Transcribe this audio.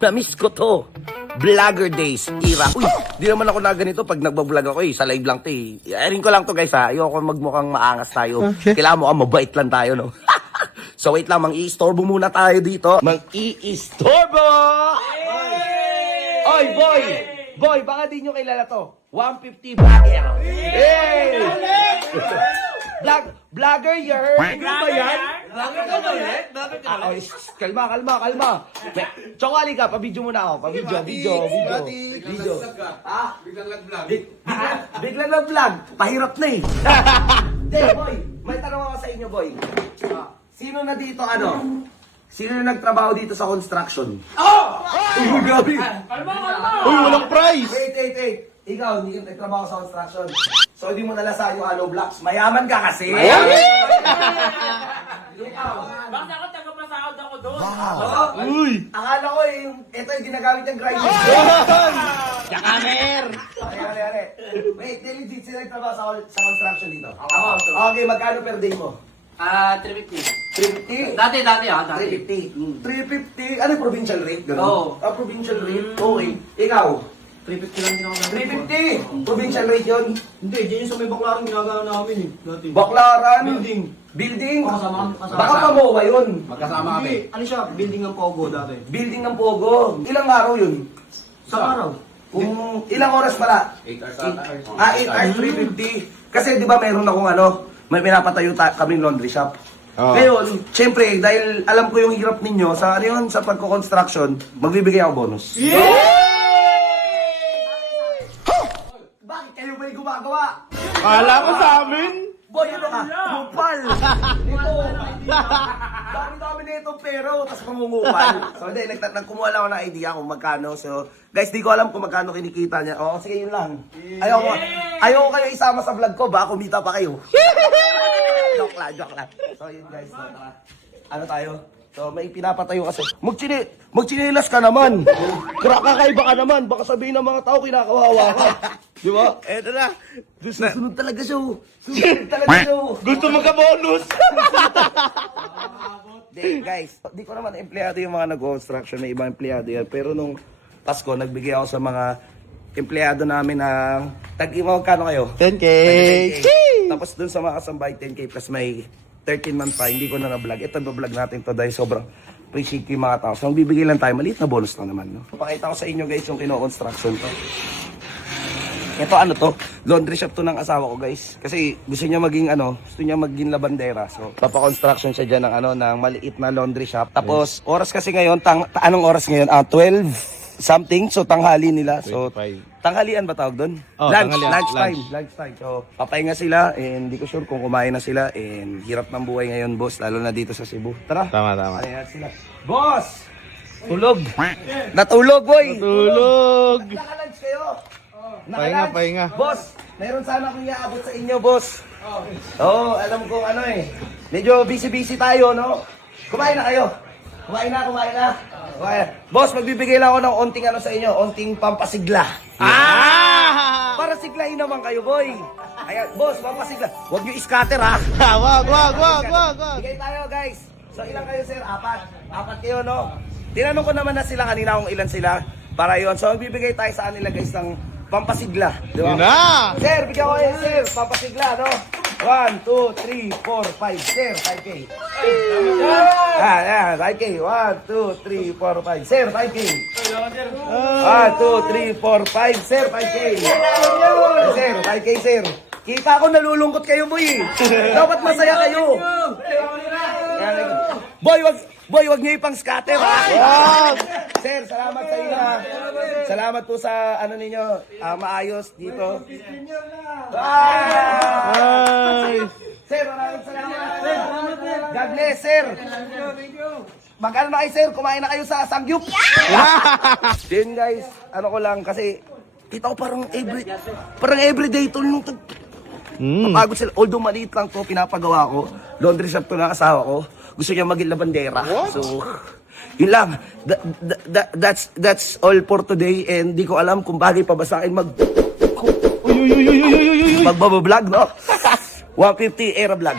Na-miss ko to. Vlogger days era. Uy, di naman ako na ganito pag nagbablog ako eh. Sa live lang to eh. Airing ko lang to guys ha. Ayoko magmukhang maangas tayo. Kailangan mo mabait lang tayo no. So wait lang, mang-i-istorbo muna tayo dito. Mang-i-istorbo! Oy boy! Boy, baka di nyo kilala to. 150 vlogger. Hey! Vlogger year. Ano ba yan? Bakit ka ulit? Bakit ka Ay, kalma. Chokali ka, pa-video muna ako. Pa-video. Biglang nag-vlog. Biglang nag-vlog. Pahirap na eh. Hey, boy, may tanong ako sa inyo, boy. Sino na dito, Sino na nagtrabaho dito sa construction? Uy, grabe. Uy, walang price! Wait. Ikaw, hindi ka nagtrabaho sa construction. So, hindi mo nalasa yung hollow blocks. Mayaman ka kasi. Ikaw. Bakit ako taga-pasahod ako doon? Uy! Akala ko ito yung ginagamit yung grinder. Jakamer! Are. Wait, legit sila nagtrabaho sa construction dito. Okay, magkano per day mo? 350. 350. Dati. 350. 350? Ano yung provincial rate? Ganun? Oo. Provincial rate? Okay. Ikaw? 350 lang din ako. 350? Provincial rate yun? Hindi, dyan yung sa may baklaran ginagawa namin eh. Dati. Baklaran? Building. Building? Kasama. Baka pamowa yun. Magkasama kami. Ano siya? Building ng Pogo dati. Building ng Pogo. Ilang araw yun? Sa araw. Kung ilang oras pala? 8 hours 8 hours, 350. Kasi di ba meron akong may pinapatayo kami laundry shop. Oh. Ngayon, syempre, dahil alam ko yung hirap ninyo, sa sa pagko-construction, magbibigay ako bonus. Bakit kayo ba yung gumagawa? Kala ko sa amin! Boy, ano ka? Kupal! Ito! Dami-dami na itong pero, tapos mangungupal. So, hindi, nagkumuha lang ako ng idea kung magkano. So, guys, di ko alam kung magkano kinikita niya. Oo, sige, yun lang. Ayoko kayo isama sa vlog ko, baka kumita pa kayo. Joke lang. So, yun guys. Ano tayo? So, may pinapatayo kasi. Magchinelas ka naman. Kakaiba ka naman. Baka sabihin ng mga tao, kinakawawa ka. Di ba? Eto na. Susunod talaga siya. Gusto magka-bonus! Guys, di ko naman empleyado yung mga nag-construction. May ibang empleyado yan. Pero nung Pasko, nagbigay ako sa mga empleyado namin ng tag-imaw. Kano kayo? 10K! Tapos dun sa mga kasambay, 10K plus may 13 months pa, hindi ko na na-vlog. Ito, na-vlog natin to dahil sobrang appreciate ko yung mga tao. So, ang bibigay lang tayo, maliit na bonus lang naman. No? Pakita ko sa inyo guys yung kino-construction to. Ito to? Laundry shop to ng asawa ko guys. Kasi gusto niya maging labandera. So, papakonstruction siya dyan ng maliit na laundry shop. Tapos, oras kasi ngayon, anong oras ngayon? 12 something, so tanghali nila. So, 25. tanghalian ba tawag doon? Oh, Lunchtime. So, papahinga sila, and hindi ko sure kung kumain na sila, and hirap ng buhay ngayon, boss, lalo na dito sa Cebu. Tara. Tama. Ayan sila. Boss! Tulog! Natulog, boy! Tulog! Naka-lunch kayo? Pahinga. Boss, meron sana akong iaabot sa inyo, boss. Oo, alam ko medyo busy tayo, no? Kumain na kayo. Kumain na. Boss, magbibigay lang ako ng onting sa inyo, onting pampasigla. Para siglahin naman kayo, boy. Ayan, boss, pampasigla. Huwag nyo scatter, ha? Wag! Bigay tayo, guys. So, ilang kayo, sir? 4 kayo, no? Tinanong ko naman na sila kanina kung ilan sila. Para yon. So, magbibigay tayo sa kanila, guys, ng pampasigla. Di ba? Yun na! Sir, bigyan ko kayo, sir. Pampasigla, no? 1, 2, 3, 4, 5. Sir, 5K. Yan, 5K. 1, 2, 3, 4, 5. Sir, 5K. 1, 2, 3, 4, 5. Sir, 5K. Sir, 5K, sir. Kita ko nalulungkot kayo, boy. Dapat masaya kayo. Boy, wag niyo ipang scatter, ha? Sir, salamat sa inyo. Salamat po sa ninyo, maayos dito. Sir, maraming salamat. God bless, sir. Magkano na kayo, sir? Kumain na kayo sa Samgyup. Then guys, ko lang kasi kita ko parang everyday to nung pagod sila. Although maliit lang to, pinapagawa ko. Laundry shop to ng asawa ko. Gusto niya maging labandera. So, yun lang. That's all for today. And di ko alam kung bagay pa ba sa akin magbabablog, no? 150 era vlog.